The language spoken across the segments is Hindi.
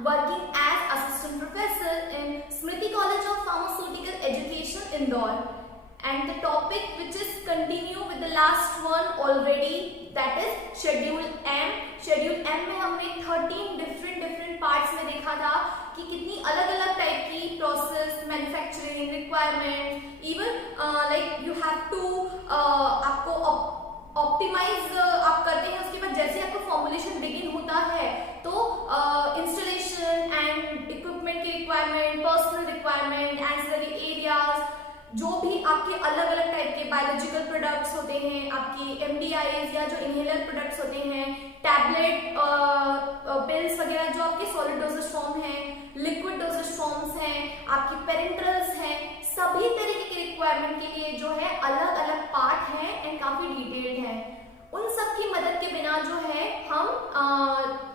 working as assistant professor in Smriti College of Pharmaceutical Education, Indore. And the topic which is continue with the last one already, that is Schedule M. Schedule M में हमने 13 different parts में देखा था कि कितनी अलग अलग टाइप की process, manufacturing, requirement, even like you have to आपको ऑप्टिमाइज आप करते हैं, उसके बाद जैसे आपका फॉर्मुलेशन बिगिन होता है तो इंस्टॉलेशन एंड इक्विपमेंट की requirement, personal requirement, ancillary areas, जो भी आपके अलग अलग टाइप के बायोलॉजिकल प्रोडक्ट्स होते हैं, आपकी एमडीआईज या जो इनहेलर प्रोडक्ट्स होते हैं, टैबलेट पिल्स वगैरह जो आपके सॉलिड डोजेज फॉर्म हैं, लिक्विड डोजेज फॉर्म्स हैं, आपकी पेरेंटल्स हैं, सभी तरीके के रिक्वायरमेंट के लिए जो है अलग अलग पार्ट हैं एंड काफी डिटेल्ड है। उन सब की मदद के बिना जो है हम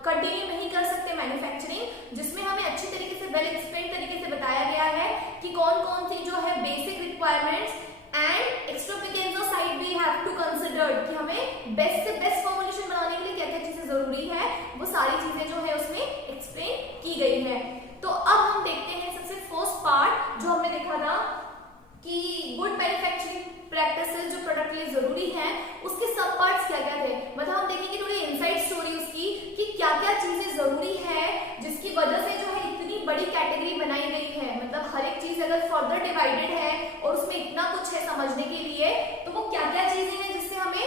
कंटिन्यू नहीं कर सकते मैन्युफैक्चरिंग, जिसमें हमें अच्छी तरीके से वेल एक्सप्लेन तरीके से बताया गया है कि कौन कौन सी जो है बेसिक रिक्वायरमेंट्स एंड एक्स्ट्रापिकेंजो side we have to consider कि हमें बेस्ट से बेस्ट फॉर्मुलेशन बनाने के लिए क्या क्या चीजें जरूरी है, वो सारी चीजें जो है उसमें एक्सप्लेन की गई है। तो अब हम देखते हैं सबसे फर्स्ट पार्ट जो हमने देखा था कि गुड मैन्युफैक्चरिंग प्रैक्टिसेस जो प्रोडक्ट के लिए जरूरी हैं, उसके सब पार्ट्स क्या क्या थे, मतलब हम देखेंगे थोड़ी इनसाइड स्टोरी उसकी कि क्या क्या चीजें जरूरी है जिसकी वजह से जो है इतनी बड़ी कैटेगरी बनाई गई है। मतलब हर एक चीज अगर फर्दर डिवाइडेड है और उसमें इतना कुछ है समझने के लिए, तो वो क्या क्या चीजें हैं जिससे हमें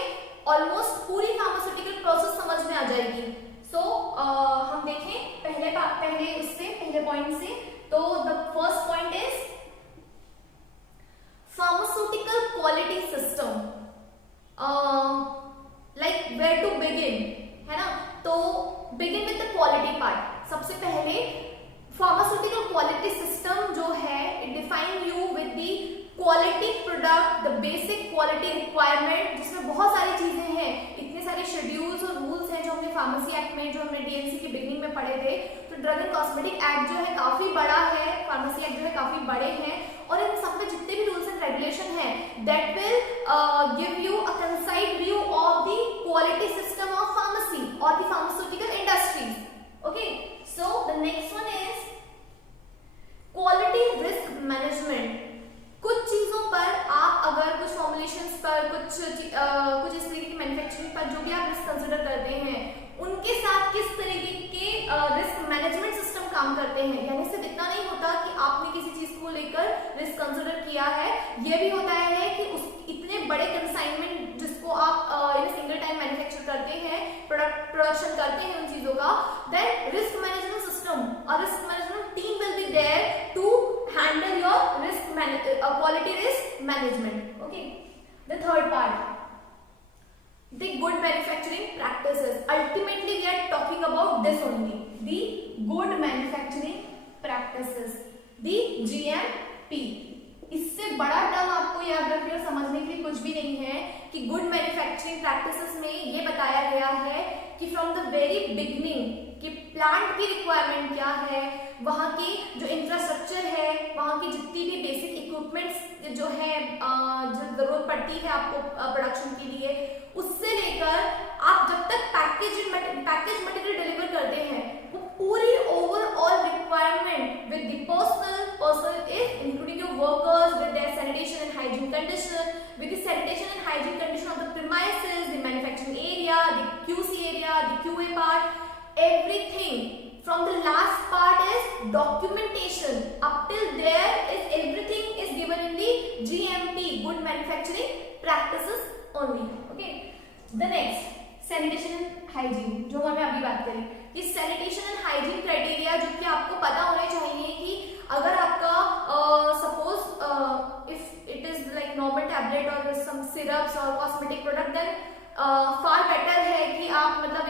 ऑलमोस्ट पूरी फार्मास्यूटिकल प्रोसेस समझ में आ जाएगी। सो हम देखें पहले पॉइंट से, तो the first point is pharmaceutical quality system, like where to begin, है ना। तो begin with the quality part। सबसे पहले pharmaceutical quality system जो है it define you with the quality product, the basic quality requirement, जिसमें बहुत सारी चीजें हैं, इतने सारे शेड्यूल्स और रूल्स हैं जो हमने फार्मेसी एक्ट में, जो हमने डीएनसी के बिगिनिंग में पढ़े थे। तो ड्रग एंड कॉस्मेटिक एक्ट जो है काफी बड़ा है, फार्मेसी एक्ट जो है काफी बड़े हैं, और इन सब में जितने भी रूल्स एंड रेगुलेशन हैं that will give you a concise view of the quality system of pharmacy और the pharmaceutical industries. Okay, so the next one is quality risk management. कुछ चीजों पर आप अगर कुछ फॉर्मुलेशंस पर कुछ इस तरीके की मैन्युफैक्चरिंग पर जो भी आप रिस्क कंसिडर करते हैं, उनके साथ किस तरीके के रिस्क मैनेजमेंट सिस्टम काम करते हैं। यानी सिर्फ इतना नहीं होता कि आपने किसी चीज को लेकर रिस्क कंसिडर किया है, यह भी होता है कि उस इतने बड़े कंसाइनमेंट जिसको आप इन सिंगल टाइम मैन्युफैक्चर करते हैं, प्रोडक्शन करते हैं उन चीजों का, देन रिस्क मैनेजमेंट सिस्टम और risk management team will be there to handle your quality risk management. Okay, the third part, the good manufacturing practices. Ultimately we are talking about this only, the good manufacturing practices, the GMP। इससे बड़ा टर्म आपको याद रखने और समझने के लिए कुछ भी नहीं है कि गुड मैन्युफैक्चरिंग प्रैक्टिसेस में ये बताया गया है कि फ्रॉम द वेरी बिगिनिंग कि प्लांट की रिक्वायरमेंट क्या है, वहां की जो इंफ्रास्ट्रक्चर है, वहां की जितनी भी बेसिक इक्विपमेंट्स जो है जो जरूरत पड़ती है आपको प्रोडक्शन के लिए, उससे लेकर आप जब तक पैकेज मटेरियल डिलीवर करते हैं, वो पूरी overall requirement with the personal is including your workers with their sanitation and hygiene condition, with the sanitation and hygiene condition of the premises, the manufacturing area, the QC area, the QA part, everything from the last part is documentation. Up till there is everything is given in the GMP, good manufacturing practices only. Okay, the next sanitation and hygiene जो हमने अभी बात करी, ये sanitation and hygiene criteria जो कि आपको पता होने चाहिए कि अगर आपका suppose if it is like normal tablet or some syrups or cosmetic product, then far better है कि आप मतलब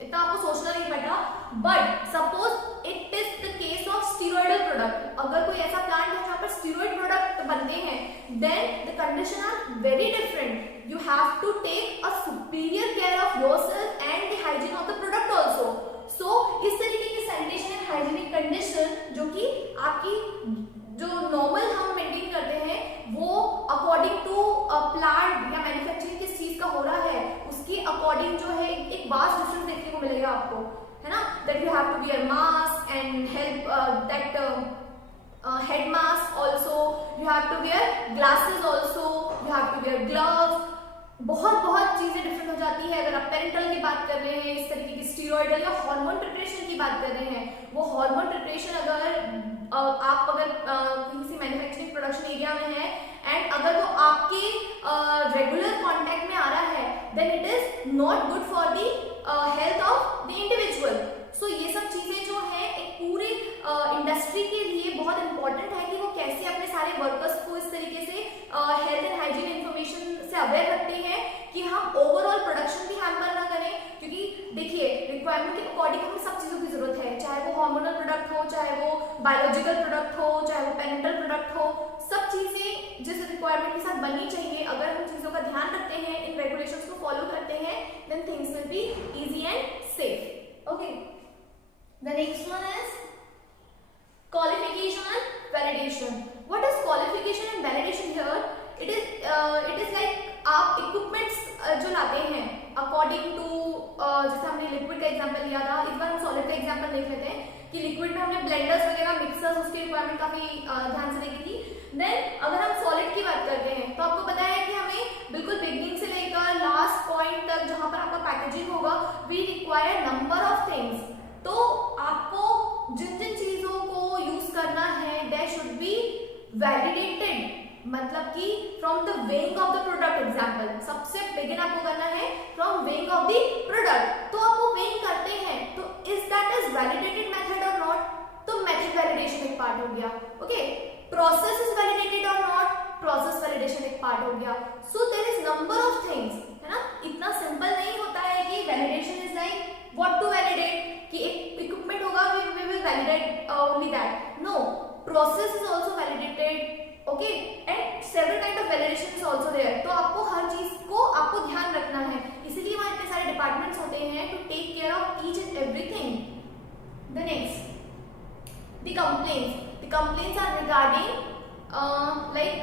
इतना आपको सोचना नहीं पड़ता। But suppose it is the case of steroidal product, अगर कोई ऐसा प्लांट है जहाँ पर स्टीरॉयड प्रोडक्ट बनते हैं, then the condition are very different. You have to take a superior care of yourself and the hygiene of the product also. So इस तरीके की सैनिटेशन एंड हाइजीनिक कंडीशन जो कि आपकी जो नॉर्मल हम मेंटेन करते हैं, वो अकॉर्डिंग टू प्लांट या मैन्युफैक्चरिंग किस चीज का हो रहा है उसके अकॉर्डिंग जो है एक वास्ट डिफरेंस देखने को मिलेगा आपको, है ना, that you have to wear mask and help that head mask also, you have to wear glasses also, you have to wear gloves. बहुत चीजें डिफरेंट हो जाती है। अगर आप पेरेंटल की बात कर रहे हैं, इस तरीके की स्टीरॉयडल या हार्मोन प्रिपरेशन की बात कर रहे हैं, वो हार्मोन प्रिपरेशन अगर आप किसी मैन्युफैक्चरिंग प्रोडक्शन एरिया में है एंड अगर वो आपके रेगुलर कांटेक्ट में आ रहा है, then it is not good for the health of the individual. So ये सब चीजें जो है एक पूरे इंडस्ट्री के लिए बहुत इंपॉर्टेंट है कि वो कैसे अपने सारे वर्कर्स को इस तरीके से हेल्थ एंड हाइजीन इंफॉर्मेशन से अवेयर रखते हैं कि हम ओवरऑल प्रोडक्शन भी हैम्पर ना करें। क्योंकि देखिए, रिक्वायरमेंट के अकॉर्डिंग हमें सब चीजों की जरूरत है, चाहे वो हार्मोनल प्रोडक्ट हो, चाहे वो बायोलॉजिकल प्रोडक्ट हो, चाहे वो पेरेंटल प्रोडक्ट हो, सब चीजें जिस रिक्वायरमेंट के साथ बननी चाहिए। अगर हम चीजों का ध्यान रखते हैं, इन रेगुलेशंस को फॉलो करते हैं, then things will be easy and safe. Okay, the next one is qualification and validation. What is qualification and validation here? It is like आप इक्विपमेंट्स जो लाते हैं अकॉर्डिंग टू, जैसे हमने लिक्विड का एग्जांपल लिया था, इस बार हम सॉलिड का एग्जांपल देख लेते हैं कि लिक्विड में हमने ब्लेंडर्स वगैरह, मिक्सर्स, उसकी रिक्वायरमेंट काफी ध्यान से देखी थी। देन अगर हम सॉलिड की बात करते हैं तो आपको पता है कि हमें बिल्कुल बिगनिंग से लेकर लास्ट पॉइंट तक जहां पर आपका पैकेजिंग होगा, we require number of things. तो आपको जिन जिन चीजों को यूज करना है, दे शुड बी वैलिडेटेड, मतलब कि from the weighing of the product. Example, सबसे बिगिन आपको करना है from weighing of the product. तो आप वो वेइंग करते हैं, तो is that is validated method और नॉट? तो मेथड वैलिडेशन एक पार्ट हो गया। ओके, प्रोसेस इज वैलिडेटेड और नॉट? प्रोसेस वैलिडेशन एक पार्ट हो गया। So there is number of things, है ना? इतना सिंपल नहीं होता है कि validation is like what to validate, कि एक इक्विपमेंट होगा, we will validate only that. No, process is also validated, okay, and several kind of validation is also there. तो आपको हर चीज को आपको ध्यान रखना है, इसीलिए वहाँ इतने सारे डिपार्टमेंट्स होते हैं to take care of each and everything. The next, the complaints. The complaints are regarding like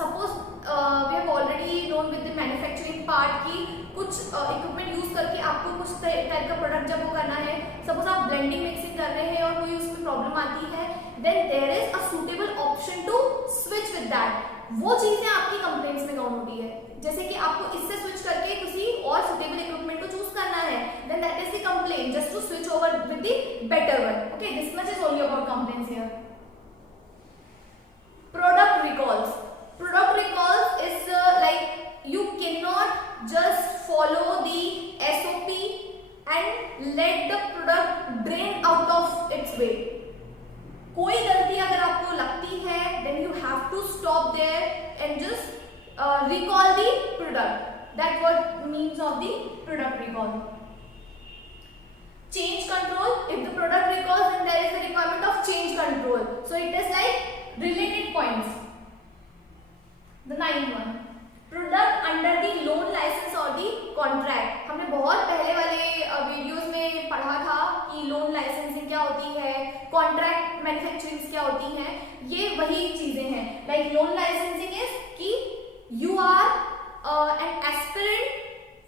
suppose we have already known with the manufacturing part की कुछ इक्विपमेंट यूज करके आपको कुछ टाइप का प्रोडक्ट जब वो करना है, सपोज आप ब्लेंडिंग मिक्सिंग कर रहे हैं और कोई उसमें प्रॉब्लम आती है, then there is a suitable option to switch with that. वो चीजें आपकी कंप्लेंट्स में काउंट होती है, जैसे कि आपको इससे स्विच करके किसी और सूटेबल इक्विपमेंट को चूज करना है, then that is the complaint, just to switch over with the better one. Okay, this much is only about complaints here. Product recalls. Product recalls is like you cannot just follow the SOP and let the product drain out of its way. कोई गलती अगर आपको लगती है, then you have to stop there and just recall the product. That what means of the product recall. Change control. If the product recalls, then there is a requirement of change control. So it is like related points. The ninth one, product under the loan license or the contract. हमने बहुत पहले वाले वीडियोस में पढ़ा था कि लोन लाइसेंसिंग क्या होती है, कॉन्ट्रैक्ट मैन्युफैक्चरिंग क्या होती है। ये वही चीजें हैं। लाइक लोन लाइसेंसिंग इज कि you are an aspirant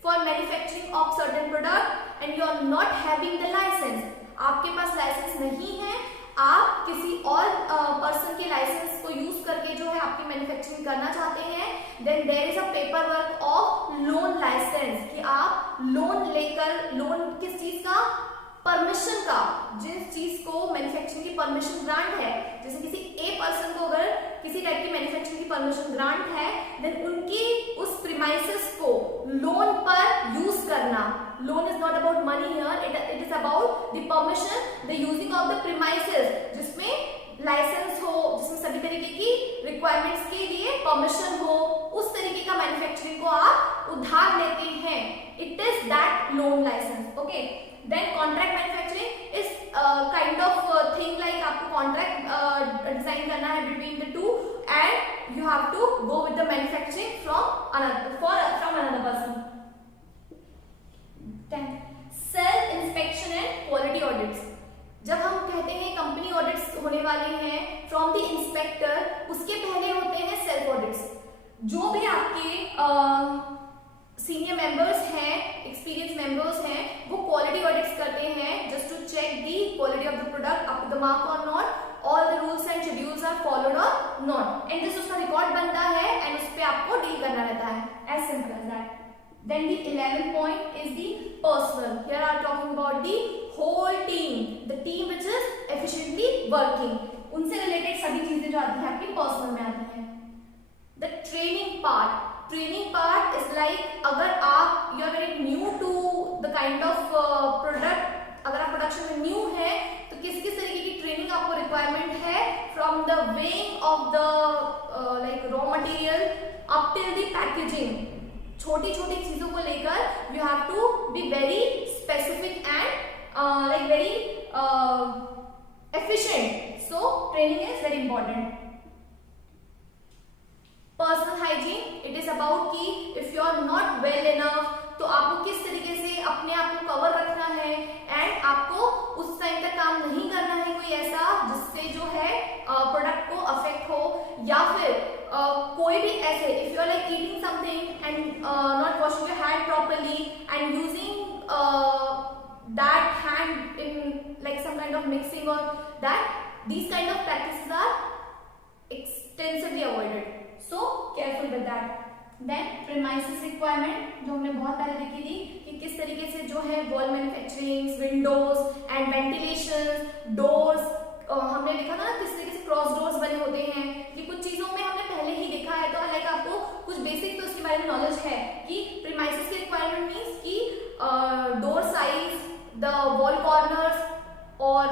for manufacturing of certain product and you are not having the licence. आपके पास लाइसेंस नहीं है, आप किसी और पर्सन के लाइसेंस को यूज करके जो है आपकी मैन्युफैक्चरिंग करना चाहते हैं, then there is a paper work of loan licence, कि आप लोन लेकर, लोन किस चीज का, परमिशन का, जिस चीज को मैन्युफैक्चरिंग की परमिशन ग्रांट है, जैसे किसी ए पर्सन को अगर किसी टाइप की मैन्युफैक्चरिंग की परमिशन ग्रांट है, देन उनकी उस प्रीमाइसेस को लोन पर यूज करना। Loan is not about money here, it is about the permission, the using of the premises, जिसमें लाइसेंस हो, जिसमें सभी तरीके की रिक्वायरमेंट्स के लिए परमिशन हो, उस तरीके का मैन्युफैक्चरिंग को आप उधार लेते हैं, it is that loan licence. Okay, then contract manufacturing is kind of thing like आपको कॉन्ट्रैक्ट डिजाइन करना है between the two and you have to go with the manufacturing from another person. Self inspection and quality audits. जब हम कहते हैं कंपनी ऑडिट्स होने वाले हैं फ्रॉम द इंस्पेक्टर, उसके पहले होते हैं सेल्फ ऑडिट्स. जो भी आपके सीनियर मेंबर्स हैं एक्सपीरियंस मेंबर्स हैं वो क्वालिटी ऑडिट्स करते हैं just to check the quality of the product up to the mark or not, all the rules and schedules are followed or not, and just उसका रिकॉर्ड बनता है एंड उस पे आपको डील करना रहता है, as simple as that. Then the 11th point is the personal. Here I am talking about the whole team, the team which is efficiently working. उनसे related सभी चीजें जो आती हैं आपकी personal में आती हैं. The training part. Training part is like अगर आप you are very new to the kind of product, अगर आप प्रोडक्शन में न्यू है तो किस किस तरीके की ट्रेनिंग आपको रिक्वायरमेंट है, from the weighing of the like raw material up till the packaging. छोटी छोटी चीजों को लेकर you have to be very specific and like very efficient. So training is very important. Personal hygiene, it is about कि if you are not well enough तो आपको किस तरीके से अपने आप को कवर रखना है, एंड आपको उस टाइम तक काम नहीं करना है कोई ऐसा जिससे जो है प्रोडक्ट को अफेक्ट हो, या फिर कोई भी ऐसे if you are like eating something and not washing your hand properly and using that hand in like some kind of mixing or that, these kind of practices are extensively avoided, so careful with that. Then premises requirement जो हमने बहुत पहले देखी थी कि किस तरीके से जो है wall manufacturing, Windows and ventilation, doors, हमने देखा था ना किस तरीके से क्रॉस डोर्स बने होते हैं. ये कुछ चीजों में हमने पहले ही देखा है, तो लाइक आपको कुछ बेसिक तो उसके बारे में नॉलेज है कि प्रीमाइसेस की रिक्वायरमेंट मीन्स कि door size, the wall corners और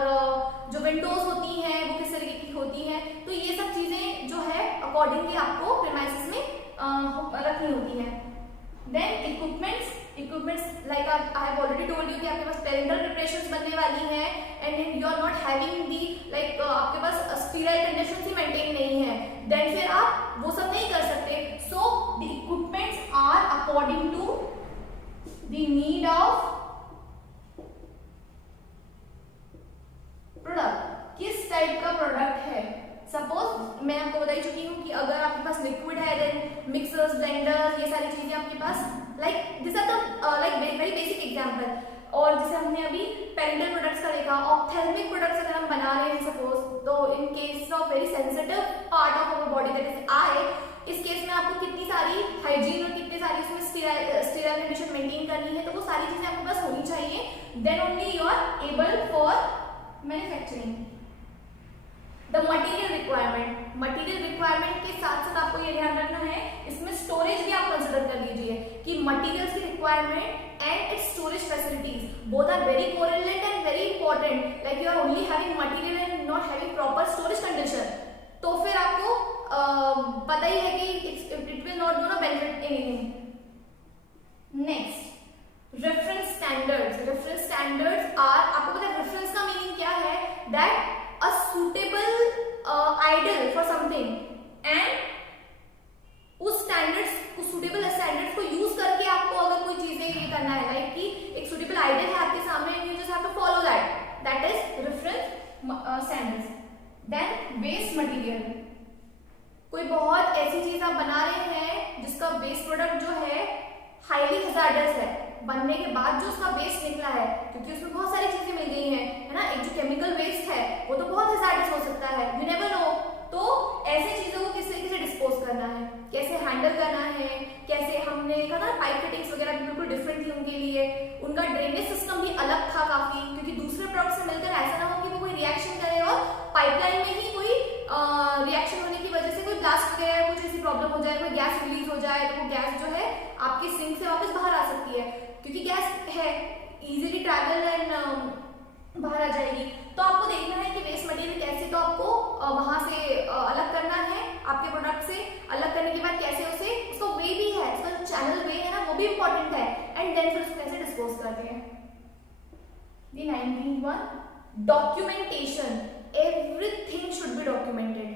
जो विंडोज होती हैं वो किस तरीके की होती हैं. तो ये सब चीजें जो है अकॉर्डिंगली आपको प्रीमाइसेस में रखनी होती है. Then equipments like I have already told you कि आपके पास पेरेंटल प्रिपरेशंस बनने वाली हैं and you are not having the like आपके पास स्टीराइल कंडीशंस ही मेंटेन नहीं है, देन फिर आप वो सब नहीं कर सकते. So the equipments are according to the need of product. किस टाइप का प्रोडक्ट है, सपोज मैं आपको बता चुकी हूँ कि अगर आपके पास लिक्विड है देन मिक्सर्स, ब्लेंडर, ये सारी चीजें आपके पास like this are the like very basic example. और जैसे हमने अभी पेरेंटल प्रोडक्ट्स का देखा, ऑप्थेल्मिक प्रोडक्ट्स अगर हम बना रहे हैं सपोज, तो in case of very sensitive part of our body that is I, इस केस में आपको कितनी सारी हाइजीन और कितनी सारी उसमें स्टीराइल कंडीशन मेंटेन करनी है, तो वो सारी चीजें आपके पास होनी चाहिए. Then only you are able for manufacturing. The material requirement के साथ साथ आपको ये ध्यान रखना है, इसमें स्टोरेज भी आप कंसिडर कर लीजिए कि मटेरियल्स की requirement and its storage facilities both are very correlated and very important. Like you are only having material and not having proper storage condition, तो फिर आपको पता ही है कि it will not gonna benefit anything. Next reference standards are, आपको पता है रेफरेंस का मीनिंग क्या है, that a suitable ideal for something and उस suitable standards को यूज करके आपको अगर कोई चीजें ये करना है, लाइक कि एक suitable ideal है आपके सामने, you just have to follow that is reference standards. Then waste material, कोई बहुत ऐसी चीज आप बना रहे हैं जिसका वेस्ट प्रोडक्ट जो है हाईली हैजार्डस है, बनने के बाद जो उसका वेस्ट निकला है, क्योंकि उसमें बहुत सारी चीजें मिल गई हैं, है ना, एक जो केमिकल वेस्ट है वो तो बहुत हैजार्डस हो सकता है, यू नेवर नो. तो ऐसे चीजों को किस तरीके से डिस्पोज करना है, कैसे हैंडल करना है, कैसे, हमने देखा ना पाइप फिटिंग्स वगैरह भी बिल्कुल डिफरेंट थी उनके लिए, उनका ड्रेनेज सिस्टम भी अलग था काफी, क्योंकि दूसरे प्रोडक्ट से मिलकर ऐसा ना हो कि वो कोई रिएक्शन करे और पाइपलाइन में ही कोई रिएक्शन होने की वजह से कोई ब्लास्ट वगैरह कुछ ऐसी प्रॉब्लम हो जाए, कोई गैस रिलीज हो जाए, तो वो गैस जो है आपके सिंक से वापस बाहर आ सकती है, क्योंकि गैस है इजीली ट्रैवल एंड बाहर आ जाएगी. तो आपको देखना है कि वेस्ट मटेरियल कैसे, तो आपको वहां से अलग करना है, आपके प्रोडक्ट से अलग करने के बाद कैसे उसे, उसका वे भी है, उसका जो चैनल वे है ना वो भी इंपॉर्टेंट है, एंड देन फिर उसको कैसे डिस्पोज करते हैं. The 19th one, documentation. Everything should be documented.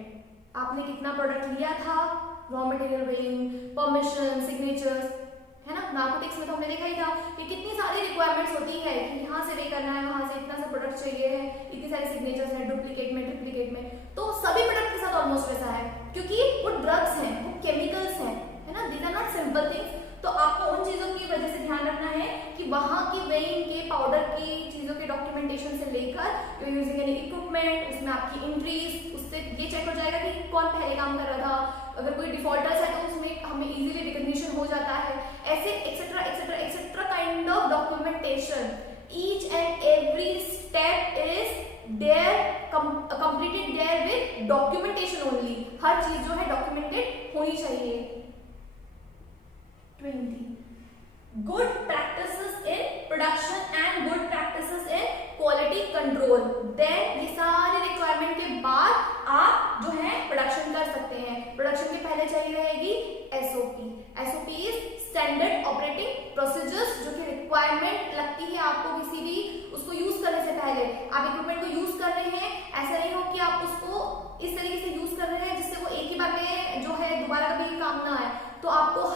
आपने कितना प्रोडक्ट लिया था, raw material weighing, permission, signatures, है ना. नार्कोटिक्स में तो हमने देखा ही था कि कितनी सारी रिक्वायरमेंट्स होती है कि यहाँ से वे करना है, वहां से इतना सा प्रोडक्ट चाहिए है, इतनी सारी सिग्नेचर्स है, डुप्लीकेट में, ट्रिप्लीकेट में. तो सभी प्रोडक्ट के साथ ऑलमोस्ट वैसा है, क्योंकि वो ड्रग्स हैं, वो केमिकल्स हैं, है ना, these are not simple things. तो आपको उन चीजों की वजह से ध्यान रखना है कि डिफॉल्टर्स है तो उसमें हमें इजीली रिकॉग्निशन हो जाता है, ऐसे etcetera etcetera etcetera kind of documentation. Each and every step is there completed there with documentation only. हर चीज जो है डॉक्यूमेंटेड होनी चाहिए। 20 good practices in production and good practices in quality control. Then ये सारे रिक्वायरमेंट के बाद आप जो है प्रोडक्शन कर सकते हैं। प्रोडक्शन के पहले चाहिए रहेगी SOP. SOP is standard operating procedures, जो कि रिक्वायरमेंट लगती है आपको किसी भी उसको यूज करने से पहले। आप इक्विपमेंट को यूज कर रहे हैं, ऐसा नहीं हो कि आप उसको इस तरीके से यूज कर रहे हैं जिससे वो एक ही बार में जो है दोबारा कभी काम ना आए। तो आपको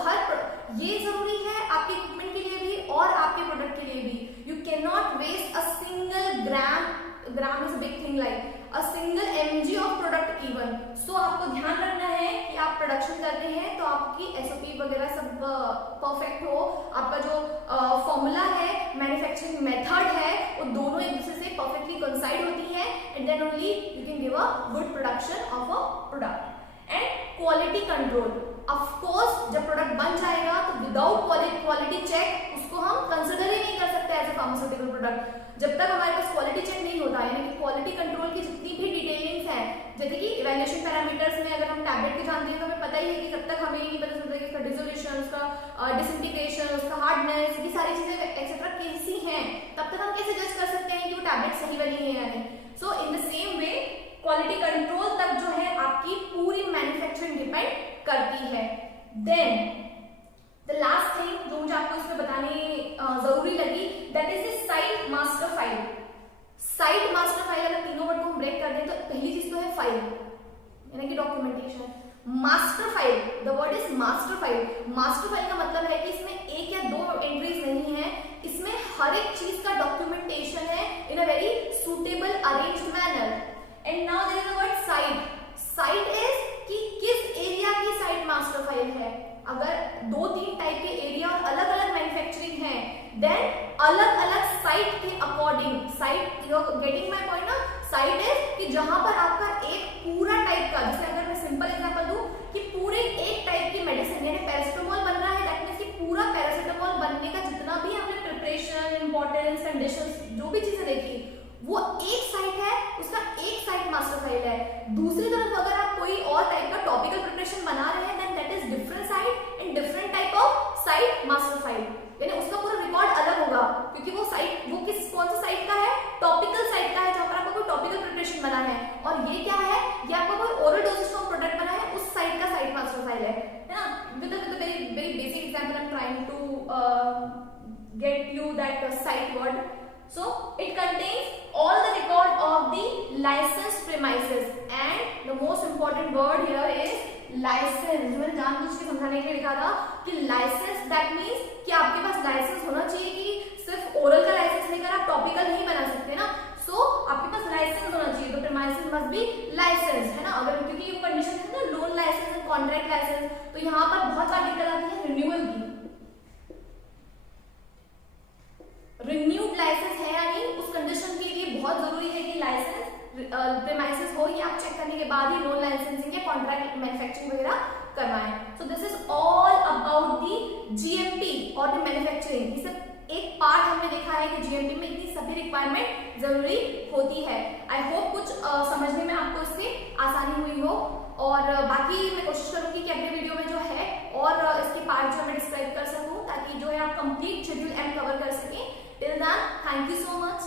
ये जरूरी है आपके इक्विपमेंट के लिए भी और आपके प्रोडक्ट के लिए भी। You can not waste a single gram is a big thing, like a single mg of product even. So आपको ध्यान रखना है कि आप प्रोडक्शन कर रहे हैं तो आपकी एसओपी वगैरह सब परफेक्ट हो, आपका जो फॉर्मूला है, मैन्युफैक्चरिंग मेथड है, वो दोनों एक दूसरे से परफेक्टली कोइंसाइड होती है, and then only you can give a good production of a product. And quality control, of course जब प्रोडक्ट बन जाएगा तो विदाउट क्वालिटी चेक उसको हम कंसिडर ही नहीं कर सकते एज ए फार्मास्यूटिकल प्रोडक्ट। जब तक हमारे पास क्वालिटी चेक नहीं होता, यानी कि क्वालिटी कंट्रोल की जितनी भी डिटेलिंग्स हैं, जैसे कि इवैल्यूएशन पैरामीटर्स में अगर हम टैबलेट की जानते हैं तो हमें पता ही है कि जब तक हमें नहीं पता चलता कि उसका डिसोल्यूशन, उसका डिसइंटीग्रेशन, उसका हार्डनेस, ये सारी चीजें एक्सेट्रा कैसी हैं, तब तक हम कैसे जज कर सकते हैं कि वो टैबलेट सही वाली है या नहीं। So in the same way quality control तक जो है आपकी पूरी मैन्युफैक्चरिंग डिपेंड करती है। देन द लास्ट थिंग जो मुझे आपको इसमें बतानी जरूरी लगी, that is the site master file. Site master file, अगर तीनों वर्ड को हम ब्रेक कर दें तो पहली चीज तो है फाइल, यानी कि documentation. Master file, the word is master file. Master file का मतलब है कि इसमें एक या दो एंट्रीज नहीं है, इसमें हर एक चीज का डॉक्यूमेंटेशन है in a very suitable arranged manner. And now there is the word site. Site is कि किस एरिया की साइट मास्टर फाइल है। अगर 2-3 टाइप के एरिया और अलग अलग मैन्युफैक्चरिंग है, देन अलग अलग साइट के according, site, you are getting my point ना। साइट इज कि जहां पर आपका एक पूरा टाइप का, जैसे अगर मैं सिंपल एग्जांपल दूं कि पूरे एक टाइप की मेडिसिन यानी पैरासिटामोल बन रहा है, दैट मींस कि पूरा पैरासिटामोल बनने का जितना भी हमने प्रिपरेशन, इंपॉर्टेंस, कंडीशंस, जो भी चीजें देखी, वो एक साइट है, उसका एक साइट मास्टर फाइल है। दूसरी तरफ अगर आप कोई और टाइप का टॉपिकल प्रिपरेशन बना रहे हैं, then that is different site and different type of site master file, यानी उसका पूरा रिकॉर्ड अलग होगा, क्योंकि वो साइट, वो कौन सा साइट का है, टॉपिकल साइट का है, जहां पर आपका कोई टॉपिकल प्रिपरेशन बना है। और ये क्या है, ये आपका कोई ओरल डोसेज फॉर्म प्रोडक्ट बना है, उस साइट का साइट मास्टर फाइल है ना। With very very basic example I am trying to get you that site word. So it contains all the record of the licensed premises, and the most important word here is license. जो मैंने जानबूझ के समझाने के लिए लिखा था कि license, that means कि आपके पास लाइसेंस होना चाहिए, कि सिर्फ ओरल का लाइसेंस लेकर आप टॉपिकल नहीं बना सकते ना। सो आपके पास लाइसेंस होना चाहिए, तो premises must be licensed, है ना। अगर क्योंकि ये कंडीशन है ना, loan licence and contract licence, तो यहाँ पर बहुत बार दिक्कत आती है रिन्यूअल की। रिन्यूड लाइसेंस है या नहीं, उस कंडीशन के लिए बहुत जरूरी है कि लाइसेंस प्रीमाइसेस हो, ये आप चेक करने के बाद ही लोन लाइसेंसिंग या कॉन्ट्रैक्ट मैन्युफैक्चरिंग वगैरह करवाएं। So this is all about the GMP और द मैन्युफैक्चरिंग। इसे एक पार्ट हमने देखा है कि जीएमपी में इतनी सभी रिक्वायरमेंट जरूरी होती है। आई होप कुछ समझने में आपको इससे आसानी हुई हो, और बाकी मैं कोशिश करूंगी कि अगले वीडियो में जो है और इसके पार्ट जो मैं डिस्क्राइब कर सकूं, ताकि जो है आप कंप्लीट शेड्यूल एम कवर कर सकें। Till then, thank you so much.